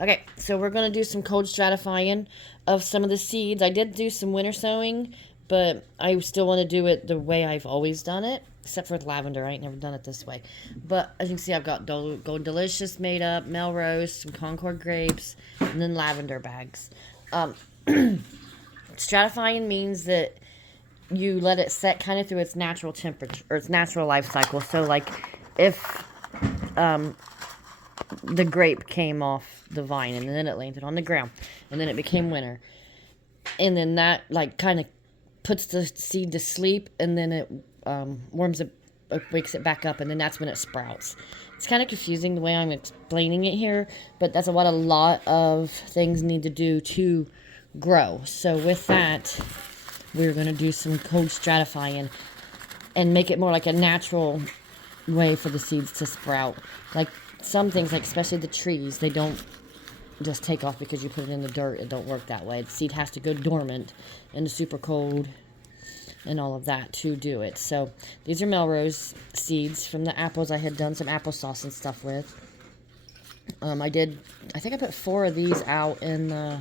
Okay, so we're going to do some cold stratifying of some of the seeds. I did do some winter sowing, but I still want to do it the way I've always done it, except for lavender. I ain't never done it this way. But as you can see, I've got Golden Delicious made up, Melrose, some Concord grapes, and then lavender bags. Stratifying means that you let it set kind of through its natural temperature, or its natural life cycle. So, like, if the grape came off the vine and then it landed on the ground and then it became winter, and then that like kind of puts the seed to sleep, and then it warms it, wakes it back up, and then that's when it sprouts. It's kind of confusing the way I'm explaining it here, but that's what a lot of things need to do to grow. So with that, we're going to do some cold stratifying and make it more like a natural way for the seeds to sprout. Like some things, like especially the trees, they don't just take off because you put it in the dirt. It don't work that way. The seed has to go dormant in the super cold and all of that to do it. So these are Melrose seeds from the apples I had done some applesauce and stuff with. I think I put 4 of these out in the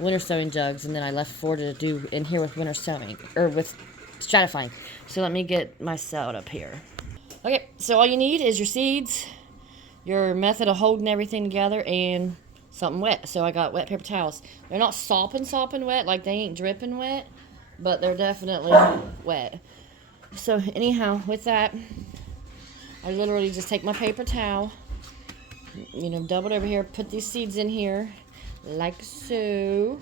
winter sowing jugs, and then I left 4 to do in here with winter sowing, or with stratifying. So let me get my salad up here. Okay, so all you need is your seeds, your method of holding everything together, and something wet. So I got wet paper towels. They're not sopping wet, like they ain't dripping wet, but they're definitely wet. So anyhow, with that, I literally just take my paper towel, double it over here, put these seeds in here, like so.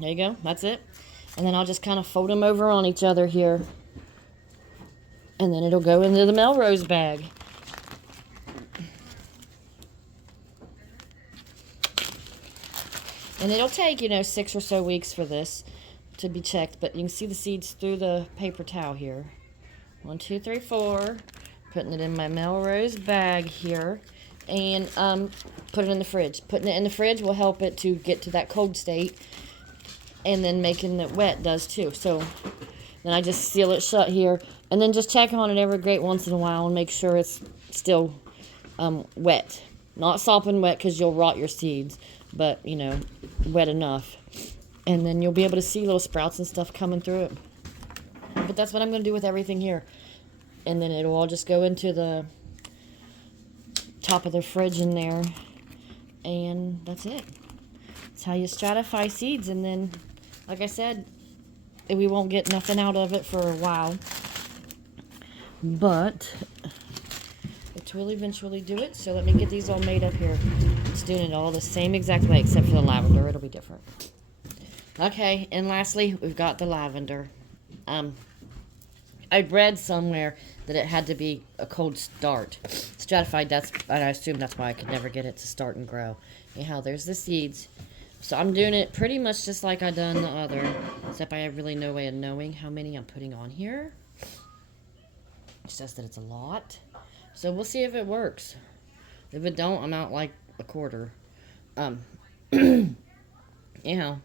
There you go, that's it. And then I'll just kind of fold them over on each other here. And then it'll go into the Melrose bag. And it'll take, 6 or so weeks for this to be checked. But you can see the seeds through the paper towel here. 1, 2, 3, 4. Putting it in my Melrose bag here. And put it in the fridge. Putting it in the fridge will help it to get to that cold state. And then making it wet does too. So then I just seal it shut here. And then just check on it every great once in a while and make sure it's still wet. Not sopping wet because you'll rot your seeds, but, wet enough. And then you'll be able to see little sprouts and stuff coming through it. But that's what I'm going to do with everything here. And then it'll all just go into the top of the fridge in there. And that's it. That's how you stratify seeds. And then, like I said, we won't get nothing out of it for a while. But it will eventually do it. So let me get these all made up here. It's doing it all the same exact way except for the lavender. It'll be different. Okay, and lastly, we've got the lavender. I read somewhere that it had to be a cold start. Stratified, and I assume that's why I could never get it to start and grow. Anyhow, there's the seeds. So I'm doing it pretty much just like I done the other, except I have really no way of knowing how many I'm putting on here. It's just that it's a lot. So we'll see if it works. If it don't, I'm out like a quarter. Anyhow,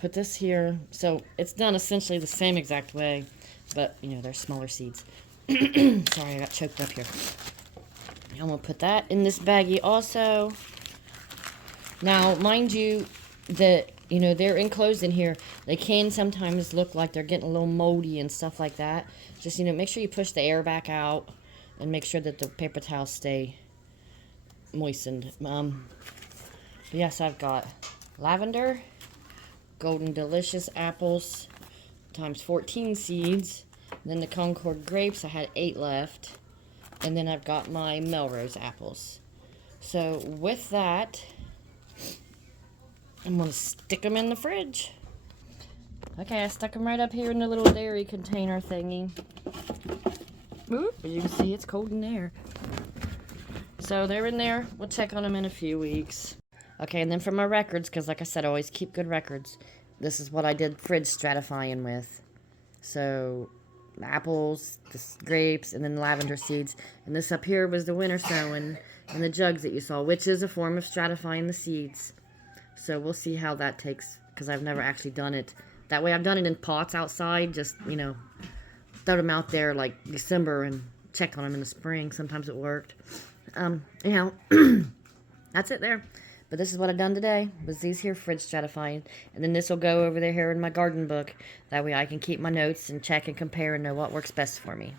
put this here. So it's done essentially the same exact way, but they're smaller seeds. Sorry, I got choked up here. I'm gonna put that in this baggie also. Now, mind you, that they're enclosed in here. They can sometimes look like they're getting a little moldy and stuff like that. Just make sure you push the air back out and make sure that the paper towels stay moistened. But yes, I've got lavender, Golden Delicious apples times 14 seeds. Then the Concord grapes, I had 8 left. And then I've got my Melrose apples. So with that, I'm going to stick them in the fridge. Okay, I stuck them right up here in the little dairy container thingy. Oop, as you can see, it's cold in there. So they're in there. We'll check on them in a few weeks. Okay, and then for my records, because like I said, I always keep good records. This is what I did fridge stratifying with. So the apples, the grapes, and then the lavender seeds. And this up here was the winter sowing and the jugs that you saw, which is a form of stratifying the seeds. So we'll see how that takes, because I've never actually done it that way. I've done it in pots outside, just, throw them out there like December and check on them in the spring. Sometimes it worked. Anyhow, that's it there. But this is what I've done today, was these here fridge stratifying. And then this will go over there here in my garden book. That way I can keep my notes and check and compare and know what works best for me.